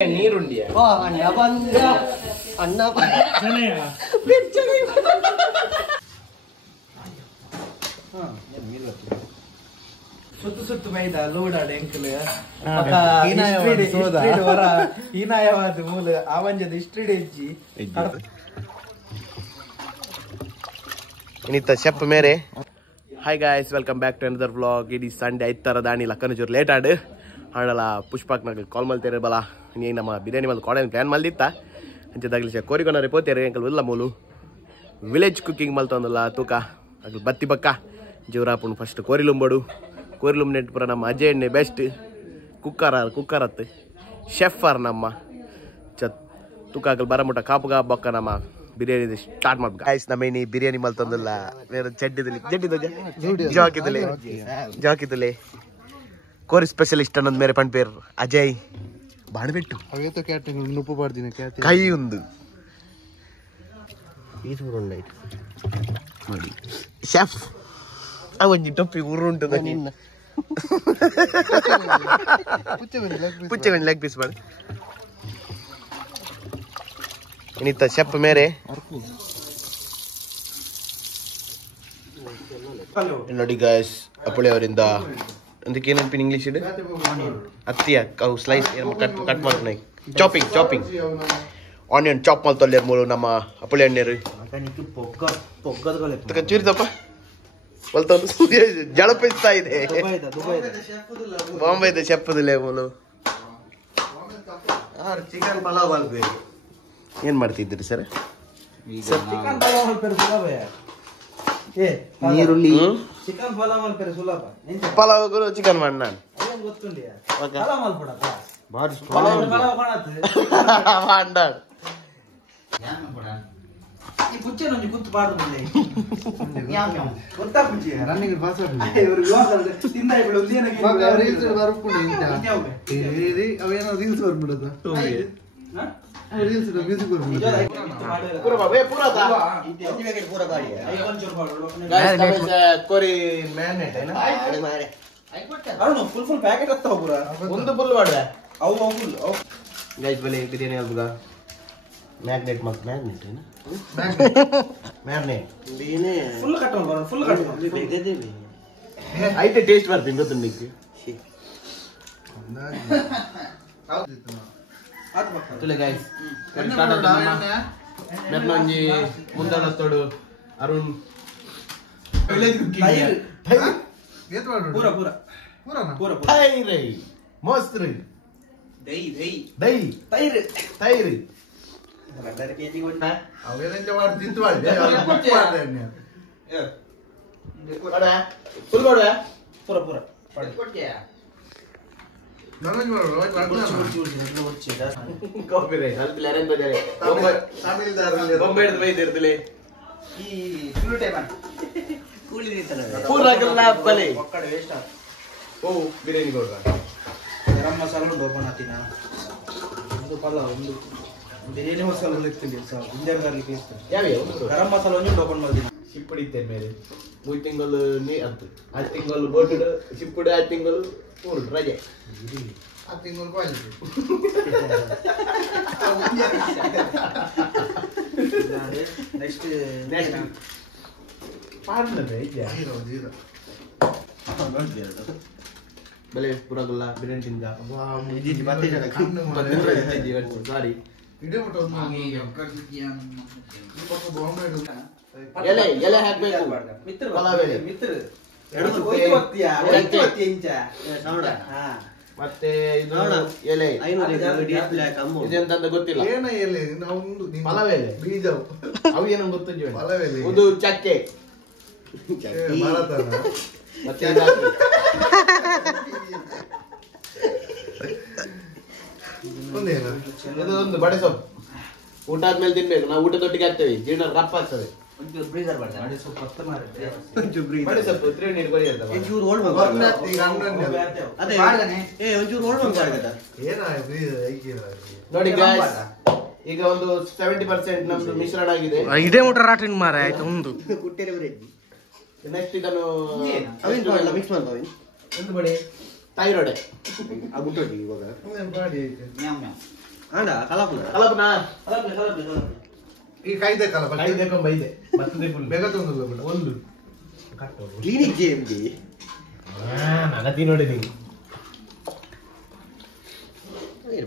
ನೀರುಂಡಿಯ ಅಣ್ಣ ಬಂದ ಅಣ್ಣ ಸುತ್ತು ಸುತ್ತು ಮೈದ ಲೋಡಾಡ ಎಂಕಲ್ ಹೀನಾಯವಾದ ಮೂಲ ಆವಂಜದ ಇಸ್ಟ್ರಿಡ್ ಹೆಜ್ಜಿ ಇನ್ನಿತ್ತ ಶೆಪ್ ಮೇರೆ hi guys welcome back to another vlog ಇಡೀ ಸಂಡೇ ಐತರ ದಾಣಿ ಲಕ್ಕನ ಜೋರು ಲೇಟ್ ಆಡು ಹಾಡಲ್ಲ ಪುಷ್ಪಾಕ್ನಾಗ ಕಾಲ್ ಮಲ್ತೇರೆ ಬಲ ನೀ ನಮ್ಮ ಬಿರಿಯಾನಿ ಮಲ್ ಕಾಲೇಜ್ ಪ್ಲಾನ್ ಮಲ್ದಿತ್ತ ಅಂಚದಾಗ್ಲಿ ಕೋರಿಕೊನರೆ ಪೋತೇರೆ ಅಂಕಲ್ ಇಲ್ಲ ಮೂಲು ವಿಲೇಜ್ ಕುಕಿಂಗ್ ಮಲ್ತೊಂದಲ್ಲ ತೂಕ ಅಗ್ಲಿ ಬತ್ತಿ ಬಕ್ಕ ಜೀವರಾಪುಣ್ ಫಸ್ಟ್ ಕೋರಿಲುಂಬಡು ಕೋರಿಲುಂಬ ನೆಟ್ ಪುರ ನಮ್ಮ ಅಜಯ್ ಎಣ್ಣೆ ಬೆಸ್ಟ್ ಕುಕ್ಕರ್ ಅತ್ತು ಶೆಫ್ ಆರ್ ನಮ್ಮ ಚ ತೂಕ ಆಗಲ್ ಬರಮುಟ ಕಾಪುಗ ಬಕ್ಕ ನಮ್ಮ ಬಿರಿಯಾನಿ ಸ್ಟಾರ್ಟ್ ಮಾಡ್ಬೇಕು ಗಾಯ್ಸ್ ನಮ್ಮ ಇನ್ನಿ ಬಿರಿಯಾನಿ ಮಲ್ತೊಂದಲ್ಲ ಬೇರೆ ಜಾಕಿದಲ್ಲಿ ಕೋರಿ ಸ್ಪೆಷಲಿಸ್ಟ್ ಅನ್ನೊಂದು ಮೇರೆ ಪಂಡ್ ಪೇರು ಅಜಯ್ ಬಾಣಬೆಟ್ಟು ಅವೇತೋ ಕ್ಯಾಟರಿಂಗ್ ನುಪ್ಪು ಬಾರ್ದಿನ ಕೈ ಒಂದು ನೋಡಿ ಶೆಫ್ ಅವೊಂಜಿ ಟೊಪ್ಪಿ ಉರುಂಟು ಪುಚ್ಚೆ ಲೆಗ್ ಪೀಸ್ ಮಾಡಿ ಇನ್ನಿತ್ತ ಶೆಫ್ ಮೇರೆ ನೋಡಿ ಗಾಯ್ಸ್ ಅಪ್ಪಳೆ ಅವರಿಂದ ಅದಕ್ಕೆ ಏನಂತೀನಿ ಇಂಗ್ಲೀಷ್ ಇಡು ಅತ್ತಿಯ ಅವು ಸ್ಲೈಸ್ ಕಟ್ ಮಾಡ್ತೀನಿ ಚಾಪಿಂಗ್ ಆನಿಯನ್ ಚಾಪ್ ಮಾಡ್ತೊಳ್ಳೆ ಮೂರು ನಮ್ಮ ಅಪ್ಪಳೆ ಎಣ್ಣೆರು ಚೂರಿದಪ್ಪ ಬಲ್ತೊಂದು ಜಳಪಿಸ್ತಾ ಇದೆ ಬಾಂಬೆದ ಶೆಪ್ಪದಿಲ್ಲ ಮೂಲು ಚಿಕನ್ ಪಲಾವ್ ಅಲ್ಬೇಕು ಏನ್ ಮಾಡ್ತಿದ್ದೀರಿ ಸರ್ ನೀರುಳ್ಳಿ ಚಿಕನ್ ಪಲಾವ್ ಮಲ್ಪೆರೆ ಸುಲಭ ಪಲಾವ್ ಚಿಕನ್ ಮಾಡಿ ನಾನು ಪಲಾವ್ ಮಲ್ಪಡತ್ತ ಈ ಪುಚ್ಚೆ ನೊಂಜಿ ಗುತ್ತು ಪಾಡುದಿಲ್ಲ ಗೊತ್ತಾ ಪುಚ್ಚೆ ರನ್ನಿಂಗ್ ಪಾಸ್ ತಿಂದ ರೀಲ್ಸ್ ಬರ್ಬಿಡು ಅವೇನೋ ರೀಲ್ಸ್ ಬರ್ಬಿಡೋದು ರೀಲ್ಸ್ ಮ್ಯೂಸಿಕ್ ಬರ್ಬಿಡೋದು ಕೋರಿ ಮ್ಯಾರಿನೇಟ್ ಫುಲ್ ಪ್ಯಾಕೆಟ್ ಹತ್ತ ಪೂರ ಒಂದು ಫುಲ್ ಮಾಡುವ ಅವು ಗೈಸ್ ಬಲೆ ಬಿರಿಯಾನಿ ಅಲ್ಬುಗ ಮ್ಯಾಗ್ನೇಟ್ ಮತ್ತು ಮ್ಯಾಗ್ನೇಟ್ ಏನ ಮ್ಯಾರಿನೇಟ್ ಫುಲ್ ಕಟ್ಟೋಣ ಫುಲ್ ಕಟ್ಟೋಣ ಐತೆ ಟೇಸ್ಟ್ ಬರ್ತೀನಿ ಗೊತ್ತುಂಟು ನಿಕ್ಕೆ ತುಲೆ ಗೈಸ್ ಕರಿ ಸ್ಟಾರ್ಟ್ ಆಯ್ತು ನಮ್ಮ ಒಂಜಿ ಮುಂದಳತ್ತೋಡು ಅರುಣ್ ವಿಲೇಜ್ ಕುಕಿಂಗ್ ಪೂರ ತೈರೈ ಮೊಸರು ದೈ ತೈರು ಅವೇನೆಂಜ ಮಾಡಿ ತಿಂತು ಮಾಡಿದೆ ಫುಲ್ ಮಾಡುವ ಪೂರ ಈ ಫುಲ್ ಟೈಮ್ ಪೂರಾಗಲ್ಲ ಬಲೆ ಒಕ್ಕಡೆ ವೇಸ್ಟ್ ಓ ಬಿರಿಯಾನಿ ಕೊಡುವ ಗರಂ ಮಸಾಲ ಓಪನ್ ಹಾಕ್ತೀನ ಒಂದು ಪಲಾವ್ ಒಂದು ಬಿರಿಯಾನಿ ಮಸಾಲ ಇರ್ತೀನಿ Indian garlic paste garam masala ಒಂದು ಓಪನ್ ಮಾಡ್ತೀನಿ ಶಿಪ್ಪುಡಿತ್ತೆ ಮೇಲೆ 3 ತಿಂಗಳು ನೀ ಅಂತ 6 ತಿಂಗಳು ಬೋಟು ಶಿಪ್ಪುಡು 6 ತಿಂಗಳು ಪೂರು ರಜೆ 6 ತಿಂಗಳು ಕ್ವಾಲಿಟಿ ನೆಕ್ಸ್ಟ್ ಬೆಲೆ ಪುರಾಗಲ್ಲ ಬಿರಿಯಾನಿ ತಿಂದ ಸಾರಿ ಎಲೆ ಹಾಕ್ಬೇಕು ಪಲಾವ್ ಎಲೆ ಮತ್ತೆ ಇದು ಎಲೆ ಇದೆಂತ ಗೊತ್ತಿಲ್ಲ ಪಲಾವ್ ಎಲೆ ಬೀಜ ಅವು ಏನೋ ಗೊತ್ತಿಲ್ಲ ಪಲಾವ್ ಎಲೆ ಒಂದು ಚಕ್ಕೆ ಮತ್ತೆ ಇದು ಒಂದು ಬಡೆ ಸೊಪ್ಪು ಊಟ ಆದ್ಮೇಲೆ ತಿನ್ಬೇಕು ನಾವು ಊಟದೊಟ್ಟಿಗೆ ಹಾಕ್ತೇವೆ ಜೀರ್ಣ ರಪ್ಪ ಆಗ್ತದೆ ಬಡೆ ಸೊಪ್ಪು 3 ನೀರು ಕೊಡಿ ಅಂತ ನೋಡಿ guys, ಈಗ ಒಂದು 70% ನಮ್ದು ಮಿಶ್ರಣ ಆಗಿದೆ ಇದೇ ಊಟ ರಾಟಿನ್ ಮಾರ ಆಯ್ತು ಒಂದು ನೆಕ್ಸ್ಟ್ ಇದನ್ನು ಮಿಕ್ಸ್ ಮಾಡ್ತಾವ ಒಂದು ಬಡಿ ಥೈರಾಯ್ಡ್ ಆಗ್ಬಿಟ್ಟು ಇವಾಗ ಆಂಡ ಕಲಾಪುನ ಕಲಪನ ಈ ಕಾಯ್ದೆ ಕಲಾಪ ಐದು ಬೈದೆ ಮತ್ತೆ ಬೇಗ ತೊಂದಿಲ್ಲ ಬಿಡ ಒಂದು ಕ್ಲಿನಿಕ್ ಜೇಮ್ಡಿ ನನತಿ ನೋಡಿದಿ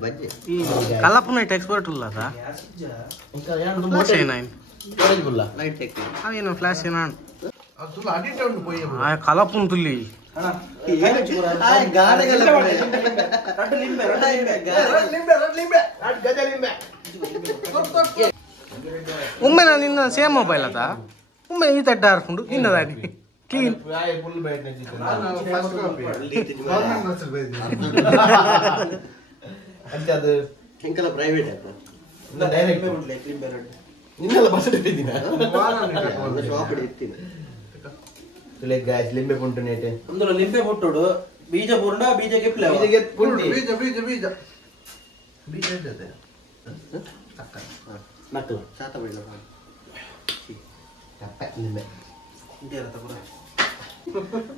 ಬಜ್ಜಿ ಕಲಾಪುನ ಎಕ್ಸ್ಪರ್ಟ್ ಇಲ್ಲ ಸಾ ಫ್ಲಾಶ್ ಏನಾಯ್ತು ಲೈಟ್ ಚೆಕ್ ಅವೇನು ಫ್ಲಾಶ್ ಏನ ಅದು ತುಲ ಅಡಿಟ್ ಉಂಟು ಪೋಯಿ ಕಲಾಪುನ ತುಲ್ಲಿ ಒಮ್ಮೆ ನಾನು ನಿನ್ನ ಸೇಮ್ ಮೊಬೈಲ್ ಅದ ಒಮ್ಮೆ ಈ ತಡ್ಡ ಹಾರ್ಕೊಂಡು ನಿನ್ನ ದಾಡಿ ಕ್ಲೀನ್ ಅದು ಹೆಂಕಲ ಪ್ರೈವೇಟ್ ಆಯ್ತು ನಿನ್ನೆಲ್ಲ ಬಸ್ ಇಟ್ಟಿದ್ದೀನ ಶಾಪ್ ಇರ್ತೀನಿ ಲಿಂಬೆ ಪುಂಟು ನೇಟೆ అందులో లింబే పుట్టుడు బీజ బుండా బీజకి ఫ్లేవర్ ಬೀಜಗೆ ಪುಂಟಿ ಬೀಜ ಬೀಜ ಬೀಜ ಬೀಜ ಇರ್ತದೆ ನಕ್ಕಲ ಸಾತ ಬೀಜ ಲಿಂಬೆ ಇಂದೇ ಇರತ್ತ ಪುರ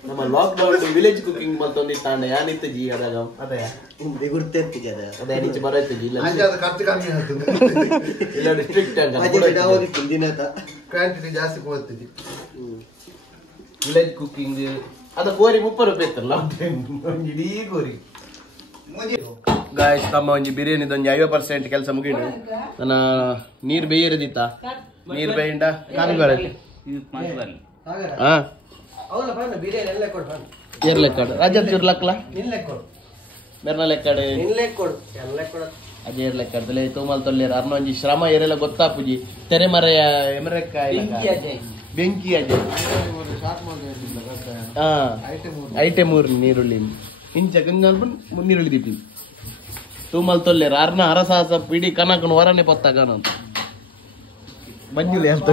ನಮ್ಮ ಲಾಕ್ಡೌನ್ ವಿಲೇಜ್ ಕುಕಿಂಗ್ ಮತ್ತೊಂದಿಟ್ಟಾಂಡ ಯಾನಿತ್ತು ಜಿ ಅದಾಗ ಅದೇ ಹಿಂದೆ ಗುರ್ತಿರ್ತಿಗೆ ಅದ ಅದೇ ನಿಚ್ಚ ಬರತ್ತೆ ಜಿ ಇಲ್ಲ ಅದು ಖರ್ಚು ಕಮ್ಮಿ ಆಯ್ತು ಇಲ್ಲ ಡಿಸ್ಟ್ರಿಕ್ಟ್ ದಿನ ಕ್ವಾಂಟಿಟಿ ಜಾಸ್ತಿ ಹೋಗ್ತಿದ್ದಿ ವಿಲೇಜ್ ಕುಕಿಂಗ್ ಅದ ಕೋರಿ 30 ರೂಪಾಯಿ ಇತ್ತಲ್ಲ ಲಾಕ್ಡೌನ್ ಇಡೀ ಕೋರಿ ಗಾಯ್ಸ್ ತಮ್ಮ ಒಂಜಿ ಬಿರಿಯಾನಿದ ಒಂಜಿ 50% ಕೆಲಸ ಮುಗಿಡು ನನ್ನ ನೀರು ಬೇಯಿರದಿತ್ತ ನೀರು ಬೇಯಿಂಡ ಕಾಮಿಗಾಳ ಹಾ ಅವಳ ಬಣ್ಣ ಬಿರಿಯಾನಿ ಎಲ್ಲ ಕೊಡು ಏರ್ ಲೆಕ್ಕಾಡು ರಜತ್ ಇರ್ಲಕ್ಲ ನಿನ್ಲೆ ಕೊಡು ಬೆರ್ನ ಲೆಕ್ಕಾಡು ನಿನ್ಲೆ ಕೊಡು ಎಲ್ಲ ಕೊಡು ಅಜೇರ್ ಲೆಕ್ಕಾಡ್ದಲೆ ತೂಮಲ್ ತೊಲ್ಲೇರ ಅರ್ನ ಒಂಜಿ ಶ್ರಮ ಏರೆಲ್ಲ ಗೊತ್ತಾಪುಜಿ ತೆರೆ ಮರೆಯ ಎಮರೆಕಾಯಿ ಬೆಂಕಿ ಅಜಯ್ ಹಾ ಐಟೆ ಮೂರು ನೀರುಳ್ಳಿ ಇಂಚ ಗಂಗಲ್ಬನ್ ನೀರುಳ್ಳಿ ದಿಪ್ಪಿ ತೂಮಲ್ ತೊಲ್ಲೇರ ಅರ್ನ ಹರಸಾಸ ಇಡೀ ಕನಕನು ಹೊರನೆ ಪತ್ತಾಗನ ಅಂತ ಬಂಜಿಲ್ಲ ಅಂತ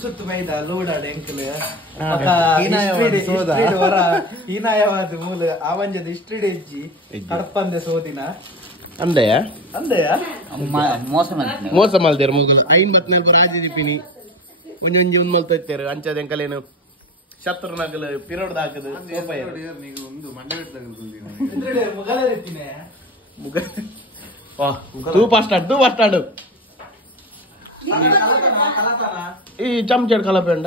ಸುತ್ತು ಮೈದ ಲೋಡಾಡ ಎಂಕಲ್ ಹೀನಾಯವಾದ ಮೂಲ ಆವಂಜದ ಇಸ್ಟ್ರಿಡ್ ಹೆಜ್ಜಿ ಕಡಪಂದೆ ಸೋದಿನ ಅಂದೆಯ ಅಂದೆಯ ಮೋಸ ಮಲ್ದೇರು ಮುಗಿದು 54 ರಾಜಿ ದಿಪ್ಪಿನಿ ಒಂಜೊಂಜಿ ಒಂದ್ ಮಲ್ತೈತೇರು ಅಂಚದ ಎಂಕಲೇನು ಶತ್ರುನಗಲು ಪಿರೋಡ್ ಹಾಕದು ತೂಪ ಸ್ಟಾರ್ಟ್ ಈ ಚಮಚಡ್ ಕಲಪೆಂಡ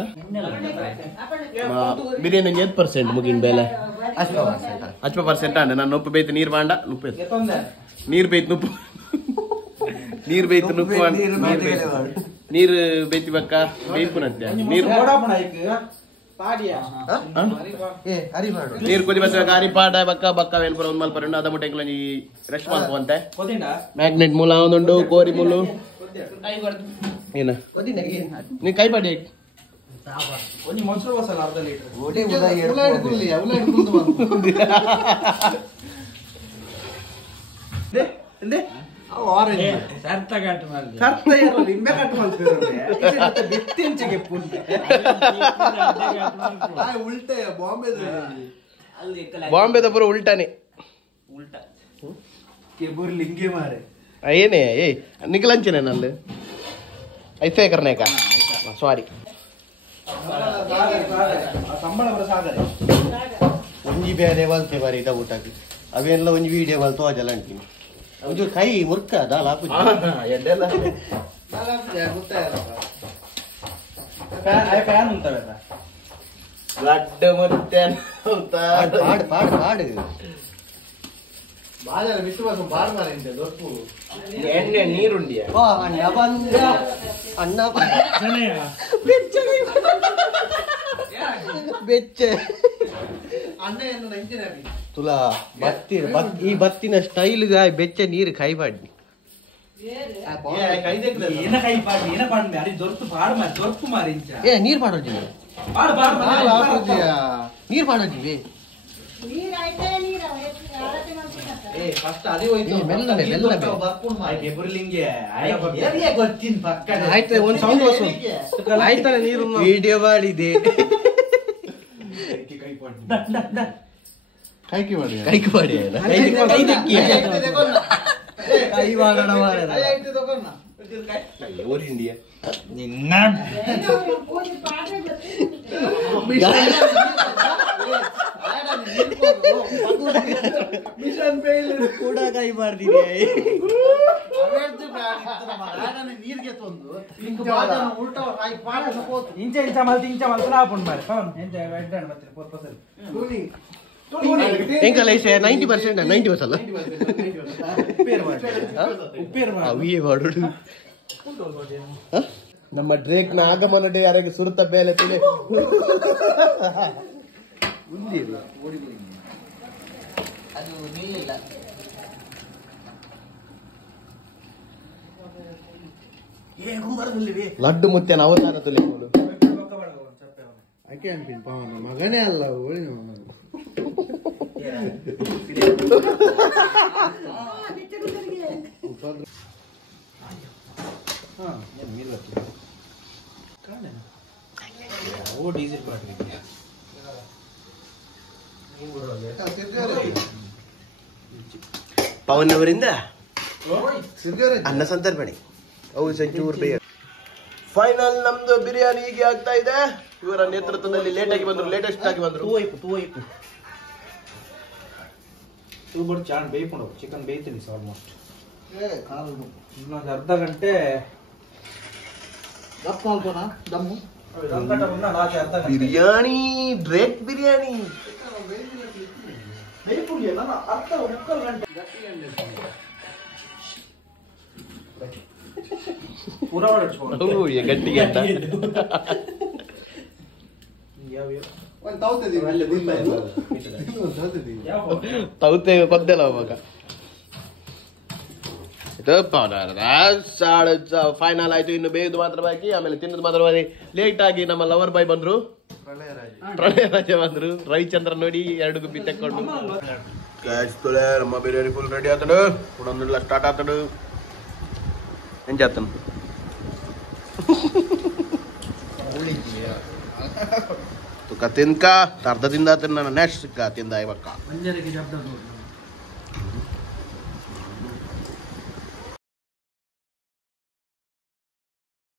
ಬಿರಿಯಾನಿ 8% ಮುಗಿನ ಬೇಲೆ 10% ಅಂಡ ನಾನು ಉಪ್ಪು ಬೇಯ್ತು ನೀರು ಬಾಂಡ ಉಪ್ಪು ನೀರು ಬೇಯ್ತು ನುಪ್ಪು ನೀರು ಬೇಯ್ತು ನುಪ್ಪು ನೀರು ಬೇಯ್ತಿ ಬಕ್ಕ ಬೇಯ್ಪುನಂತೆ ನೀರು ಕುದಿ ಬಸ್ ಗಾರಿ ಪಾಡ ಬಕ್ಕ ಬಕ್ಕ ವೇಲ್ಪುರ ಒಂದ್ ಮಲ್ಪರ ಅದ ಮುಟ್ಟೆ ಈ ರೆಸ್ಟ್ ಮಾಡ್ಕೊಂತೆ ಮ್ಯಾಗ್ನೆಟ್ ಮೂಲ ಒಂದುಂಡು ಕೋರಿ ಮೂಲು ಏನ ನೀ ಕೈ ಪಾಡಿ ಒಂಜಿ ಮೊಸರು ಬಸಲ್ಲ ಅರ್ಧ ಲೀಟರ್ ಲಿಂಬೆ ಕಟ್ ಮಾಡ್ತೀವಿ ಉಲ್ಟೆ ಬಾಂಬೆದ ಪುರ ಉಲ್ಟಾನೆ ಕೆಬೂರ್ ಲಿಂಗೆ ಮಾರೆ ಏನೇ ಏಯ್ ನಿಖಲಂಚನೆ ನಲ್ಲಿ ಐತೆ ಕರ್ನಾಕ ಸಾರಿ ಸಂಬಳ ಬರ ಸಾಗರೆ ಒಂಜಿ ಬೇರೆ ಬಲ್ತೆ ಬಾರಿ ಇದ ಊಟಕ್ಕೆ ಅವೆಲ್ಲ ಒಂಜಿ ವಿಡಿಯೋ ಬಲ್ತು ಅದೆಲ್ಲ ಅಂತೀನಿ ಒಂಚೂರು ಕೈ ಮುರ್ಕ ದಾಲ್ ಹಾಕುದು ಎಡ್ಡೆಲ್ಲ ಫ್ಯಾನ್ ಉಂಟವೆ ಲಡ್ಡು ಮುತ್ತೆ ಪಾಡು ಪಾಡು ಪಾಡು ಬಾಜಾರ ವಿಶ್ವಾಸ ಬಾರ್ ಮಾರಿಂತೆ ದೊಡ್ಡ ಎಣ್ಣೆ ನೀರುಂಡಿಯ ಅಣ್ಣ ಬಂದ ಅಣ್ಣ ಬೆಚ್ಚ ಅಣ್ಣ ಏನು ನಂಚಿನ ತುಲಾ ಈ ಬತ್ತಿನ ಸ್ಟೈಲ್ಗ ಬೆಚ್ಚ ನೀರು ಕೈ ಬಾಡಿ ಏನ ಕೈ ಪಾಡಿ ಏನ ಪಾಡಿ ಅರಿ ದೊರ್ತು ಪಾಡ್ ಮಾರಿ ದೊರ್ತು ಮಾರಿ ಇಂಚ ಏ ನೀರ್ ಮಾಡೋಜಿ ಪಾಡ್ ಪಾಡ್ ನೀರ್ ಮಾಡೋಜಿ ಏ ಫಸ್ಟ್ ಅದೇ ಹೋಯ್ತು ಮೆಲ್ಲನೆ ಮೆಲ್ಲನೆ ಬರ್ಕೊಂಡು ಮಾರಿ ಕೆಬುರ್ಲಿಂಗೆ ಏರಿಯಾ ಗೊತ್ತಿನ ಪಕ್ಕ ಆಯ್ತು ಒಂದ್ ಸೌಂಡ್ ಬಸ್ ಆಯ್ತಾನೆ ನೀರು ವಿಡಿಯೋ ಮಾಡಿದೆ ಕೈಕಿ ಮಾಡಿ ಕೈಕ್ ಮಾಡಿ ಕೈ ಮಾಡೋಣ ಇಂಡಿಯಾ ನಿನ್ನ ಮಿಷನ್ ಫೇಲ್ ಕೂಡ ಕೈ ಮಾಡ್ತೀನಿ ನೀರಿಗೆ ತಂದು ಇಂಚ ಇಂಚ ಮಲ್ತು ಆಪುಂಡು ಮಾರೆ ಎಂಚ ಎಡ್ಡಾಣ ಮತ್ತೆ ಪೋರ್ಪಸಲ್ ಎಂಕಲ್ಲ ಇಷ್ಟೇ 90% 90% ಅಲ್ಲ ಉಪ್ಪೇರು ಅವಿಯೇ ಮಾಡೋದು ನಮ್ಮ ಡ್ರೇಕ್ನ ಆಗಮನ ಡೇ ಯಾರಿಗೆ ಸುರುತ ಬೇಲೆ ತಿಳಿ ಅದು ನಿಲ್ಲಿಲ್ಲ. ಲಡ್ಡು ಮುತ್ಯನ ಅವತಾರ ತುಲಿ ಆಕೆ ಅನ್ಪಿನ್ ಪಾವನ ಮಗನೇ ಅಲ್ಲ ಹೋಳಿ ಓ ಡೀಸೆಲ್ ಬಾಟ್ಲಿ ಪವನ್ ಅವರಿಂದ ಅನ್ನ ಸಂತರ್ಪಣೆ ಅವು ಸಂಚೂರು ಬೇಗ ಫೈನಲ್ ನಮ್ದು ಬಿರಿಯಾನಿ ಹೀಗೆ ಆಗ್ತಾ ಇದೆ. ಇವರ ನೇತೃತ್ವದಲ್ಲಿ ಲೇಟೆಸ್ಟ್ ಆಗಿ ಬಂದ್ರು. ತೂಬಡ್ ಚಾನ್ ಬೇಯ್ಕೊಂಡು ಚಿಕನ್ ಬೇಯ್ತೀನಿ ಆಲ್ಮೋಸ್ಟ್ ಇನ್ನೊಂದು ಅರ್ಧ ಗಂಟೆ ದಪ್ಪ ಅಲ್ಪನ ದಮ್ಮು ಬಿರಿಯಾನಿ ಡ್ರೇಕ್ ಬಿರಿಯಾನಿ ಗಟ್ಟಿ ಗಂಟ ತೌತೆ ಕೊದ್ದೆಲ್ಲ ಅವಾಗ ಫೈನಲ್ ಆಯ್ತು. ಇನ್ನು ಬೇಯ್ದು ಮಾತ್ರ ಬಾಕಿ, ಆಮೇಲೆ ತಿನ್ನೋದು ಮಾತ್ರ ಬಾಕಿ. ಲೇಟ್ ಆಗಿ ನಮ್ಮ ಲವರ್ ಬಾಯ್ ಬಂದ್ರು, ಪ್ರಳಯ ರಾಜ ಬಂದ್ರು. ರವಿಚಂದ್ರ ನೋಡಿ 2 ಗುಬ್ಬಿ ತೆಕ್ಕೊಂಡು ನಮ್ಮ ಬಿರಿಯಾನಿ ಫುಲ್ ರೆಡಿ ಆತಡು. ಕೂಡ ಸ್ಟಾರ್ಟ್ ಆತಡು. ಎಂಜಾತನು ತುಕ ತಿನ್ಕ ಅರ್ಧ ತಿಂದ ನಾನು ನೆಕ್ಸ್ಟ್ ತಿಂದ ಇವಕ್ಕ